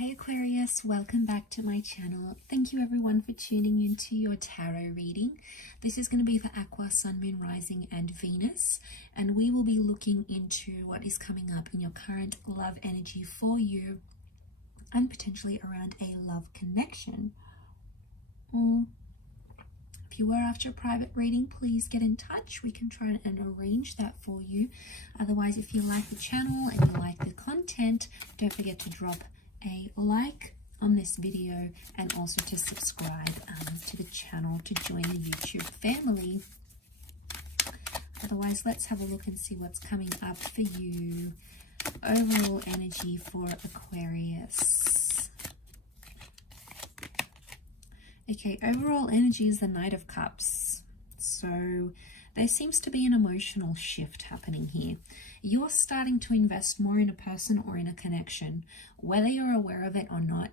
Hi Aquarius, welcome back to my channel. Thank you everyone for tuning into your tarot reading. This is going to be for Aqua, Sun, Moon, Rising and Venus, and we will be looking into what is coming up in your current love energy for you and potentially around a love connection. If you were after a private reading, please get in touch. We can try and arrange that for you. Otherwise, if you like the channel and you like the content, don't forget to drop a like on this video and also to subscribe to the channel to join the YouTube family. Otherwise, let's have a look and see what's coming up for you. Overall energy for Aquarius. Okay, overall energy is the Knight of Cups. So there seems to be an emotional shift happening here. You're starting to invest more in a person or in a connection. Whether you're aware of it or not,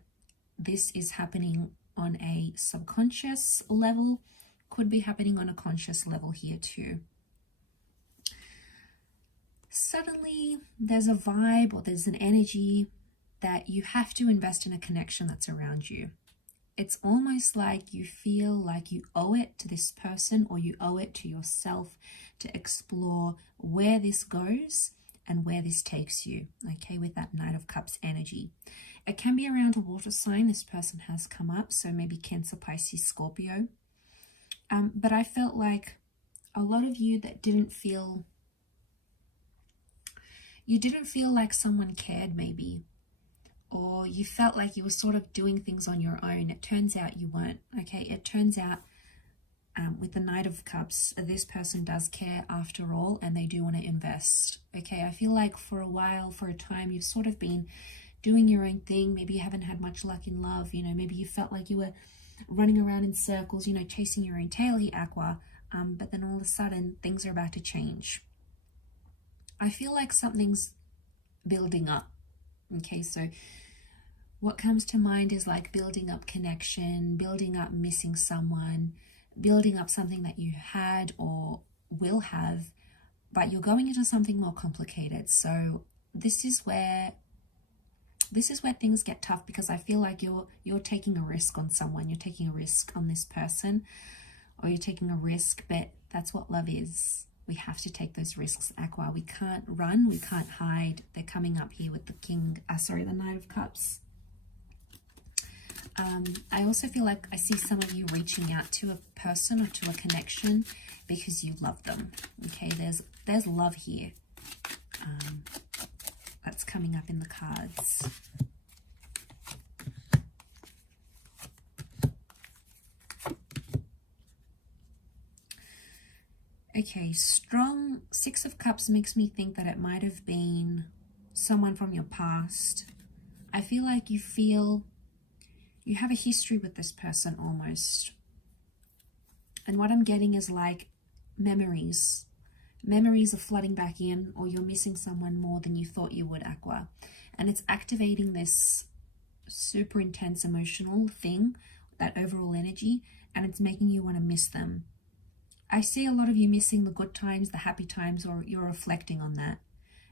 this is happening on a subconscious level, could be happening on a conscious level here too. Suddenly, there's a vibe or there's an energy that you have to invest in a connection that's around you. It's almost like you feel like you owe it to this person or you owe it to yourself to explore where this goes and where this takes you, okay, with that Knight of Cups energy. It can be around a water sign. This person has come up, so maybe Cancer, Pisces, Scorpio. But I felt like a lot of you that didn't feel like someone cared maybe, or you felt like you were sort of doing things on your own. It turns out you weren't, okay? It turns out with the Knight of Cups, this person does care after all, and they do want to invest, okay? I feel like for a while, for a time, you've sort of been doing your own thing. Maybe you haven't had much luck in love, you know, maybe you felt like you were running around in circles, you know, chasing your own tail here, Aqua, but then all of a sudden, things are about to change. I feel like something's building up, okay? So what comes to mind is like building up connection, building up missing someone, building up something that you had or will have, but you're going into something more complicated. So this is where things get tough, because I feel like you're taking a risk on someone, you're taking a risk on this person, or you're taking a risk, but that's what love is. We have to take those risks, Aqua. We can't run, we can't hide. They're coming up here with the the Knight of Cups. I also feel like I see some of you reaching out to a person or to a connection because you love them. Okay, there's love here. That's coming up in the cards. Okay, strong Six of Cups makes me think that it might have been someone from your past. I feel like you have a history with this person almost. And what I'm getting is like memories. Memories are flooding back in, or you're missing someone more than you thought you would, Aqua. And it's activating this super intense emotional thing, that overall energy, and it's making you want to miss them. I see a lot of you missing the good times, the happy times, or you're reflecting on that.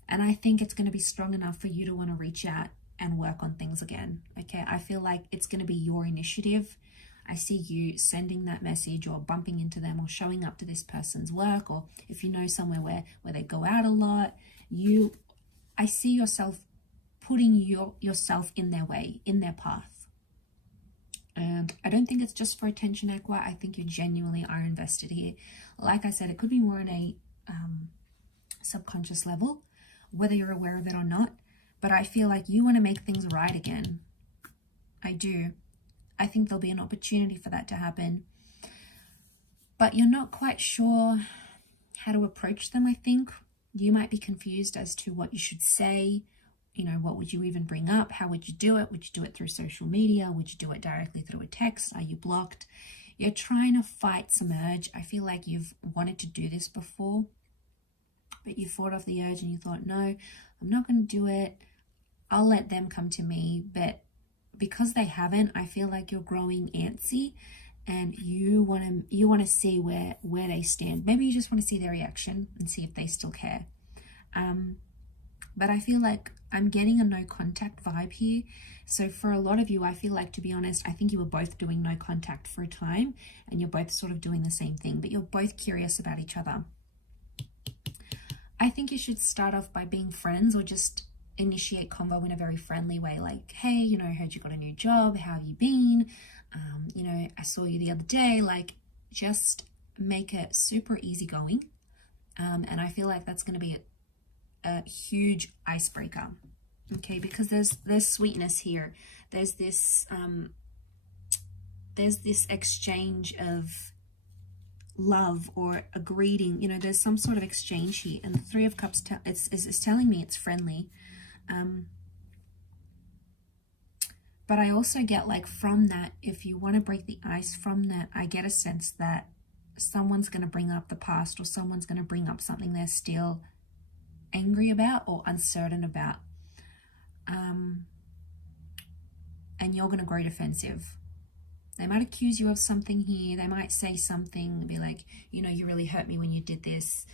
And I think it's going to be strong enough for you to want to reach out and work on things again, okay? I feel like it's going to be your initiative. I see you sending that message or bumping into them or showing up to this person's work, or if you know somewhere where they go out a lot, I see yourself putting yourself in their way, in their path. And I don't think it's just for attention, Aqua. I think you genuinely are invested here. Like I said, it could be more on a subconscious level, whether you're aware of it or not. But I feel like you want to make things right again. I do. I think there'll be an opportunity for that to happen. But you're not quite sure how to approach them, I think. You might be confused as to what you should say. You know, what would you even bring up? How would you do it? Would you do it through social media? Would you do it directly through a text? Are you blocked? You're trying to fight some urge. I feel like you've wanted to do this before, but you fought off the urge and you thought, no, I'm not going to do it. I'll let them come to me. But because they haven't, I feel like you're growing antsy and you want to see where they stand. Maybe you just want to see their reaction and see if they still care. But I feel like I'm getting a no contact vibe here. So for a lot of you, I feel like, to be honest, I think you were both doing no contact for a time, and you're both sort of doing the same thing, but you're both curious about each other. I think you should start off by being friends, or just initiate convo in a very friendly way. Like, hey, you know, I heard you got a new job. How have you been? You know, I saw you the other day. Like, just make it super easygoing. And I feel like that's going to be a huge icebreaker. Okay, because there's sweetness here. There's this exchange of love, or a greeting. You know, there's some sort of exchange here, and the Three of Cups is telling me it's friendly. But I also get, like, from that, if you want to break the ice from that, I get a sense that someone's going to bring up the past, or someone's going to bring up something they're still angry about or uncertain about. And you're going to grow defensive. They might accuse you of something here. They might say something, be like, you know, you really hurt me when you did this.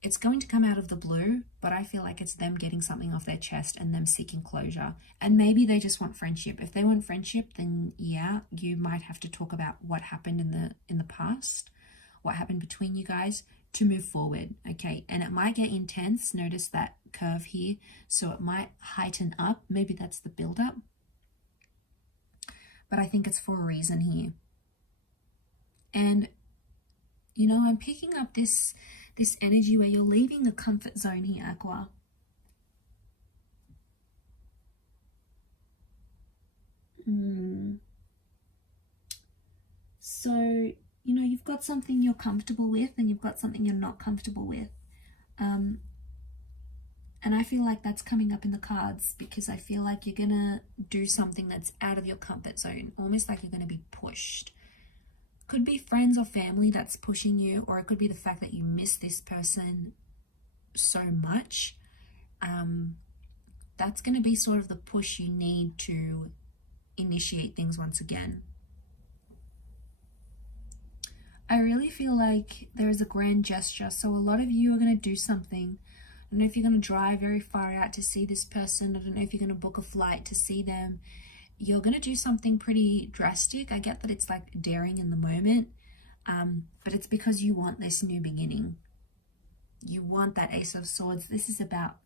It's going to come out of the blue, but I feel like it's them getting something off their chest and them seeking closure. And maybe they just want friendship. If they want friendship, then yeah, you might have to talk about what happened in the past, what happened between you guys, to move forward. Okay, and it might get intense. Notice that curve here, so it might heighten up. Maybe that's the build-up, but I think it's for a reason here. And you know, I'm picking up this energy where you're leaving the comfort zone here, Aqua. So, you know, you've got something you're comfortable with, and you've got something you're not comfortable with. And I feel like that's coming up in the cards, because I feel like you're going to do something that's out of your comfort zone, almost like you're going to be pushed. Could be friends or family that's pushing you, or it could be the fact that you miss this person so much. That's going to be sort of the push you need to initiate things once again. I really feel like there is a grand gesture. So a lot of you are going to do something. I don't know if you're going to drive very far out to see this person. I don't know if you're going to book a flight to see them. You're going to do something pretty drastic. I get that it's like daring in the moment, but it's because you want this new beginning. You want that Ace of Swords. This is about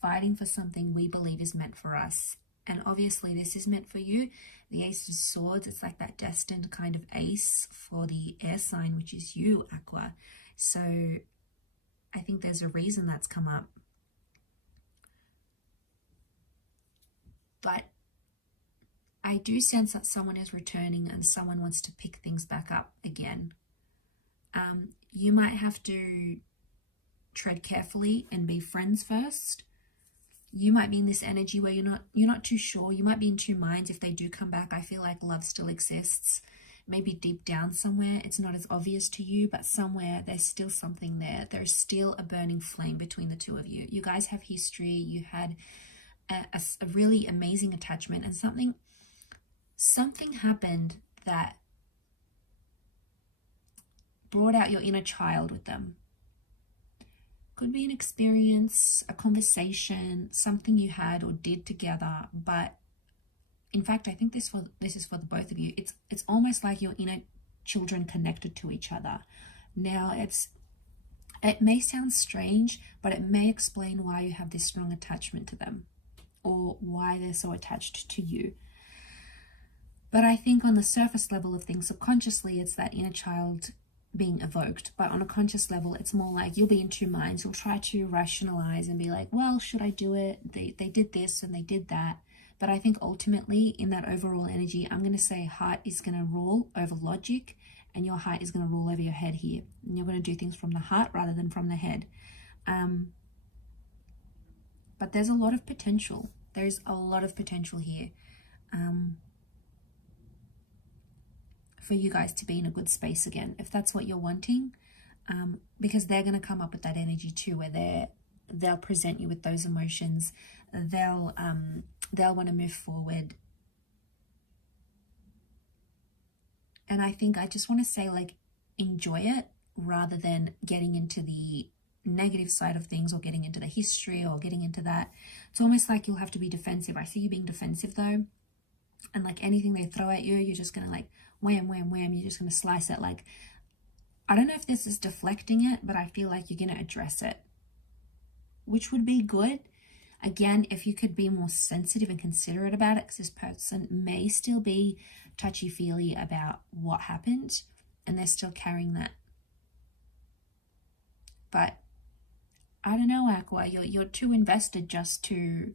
fighting for something we believe is meant for us. And obviously this is meant for you. The Ace of Swords, it's like that destined kind of ace for the air sign, which is you, Aqua. So I think there's a reason that's come up. But I do sense that someone is returning, and someone wants to pick things back up again. You might have to tread carefully and be friends first. You might be in this energy where you're not too sure. You might be in two minds if they do come back. I feel like love still exists. Maybe deep down somewhere, it's not as obvious to you, but somewhere there's still something there. There's still a burning flame between the two of you. You guys have history. You had a really amazing attachment, and something happened that brought out your inner child with them. Could be an experience, a conversation, something you had or did together. But in fact, I think this is for the both of you. It's almost like your inner children connected to each other. Now, it may sound strange, but it may explain why you have this strong attachment to them, or why they're so attached to you. But I think on the surface level of things, subconsciously, it's that inner child being evoked. But on a conscious level, it's more like you'll be in two minds. You'll try to rationalize and be like, well, should I do it? They did this and they did that. But I think ultimately, in that overall energy, I'm going to say heart is going to rule over logic, and your heart is going to rule over your head here. And you're going to do things from the heart rather than from the head. But there's a lot of potential. There's a lot of potential here. For you guys to be in a good space again, if that's what you're wanting, because they're going to come up with that energy too, where they'll present you with those emotions. They'll want to move forward. And I think I just want to say, like, enjoy it rather than getting into the negative side of things, or getting into the history, or getting into that. It's almost like you'll have to be defensive. I see you being defensive though, and like anything they throw at you, you're just gonna like wham, wham, wham, you're just gonna slice it. Like, I don't know if this is deflecting it, but I feel like you're gonna address it, which would be good. Again, if you could be more sensitive and considerate about it, because this person may still be touchy-feely about what happened, and they're still carrying that. But I don't know, Aqua, you're too invested just to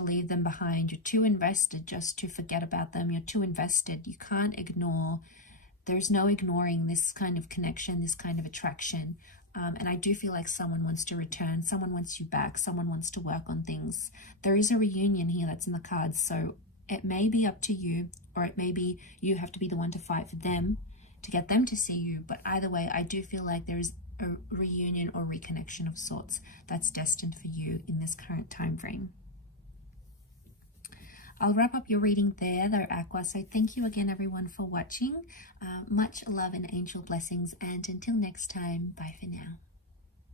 leave them behind. You're too invested just to forget about them. You're too invested. You can't ignore. There's no ignoring this kind of connection, this kind of attraction. And I do feel like someone wants to return, someone wants you back, someone wants to work on things. There is a reunion here that's in the cards, so it may be up to you, or it may be you have to be the one to fight for them, to get them to see you. But either way, I do feel like there is a reunion or reconnection of sorts that's destined for you in this current time frame. I'll wrap up your reading there though, Aqua. So thank you again, everyone, for watching. Much love and angel blessings. And until next time, bye for now.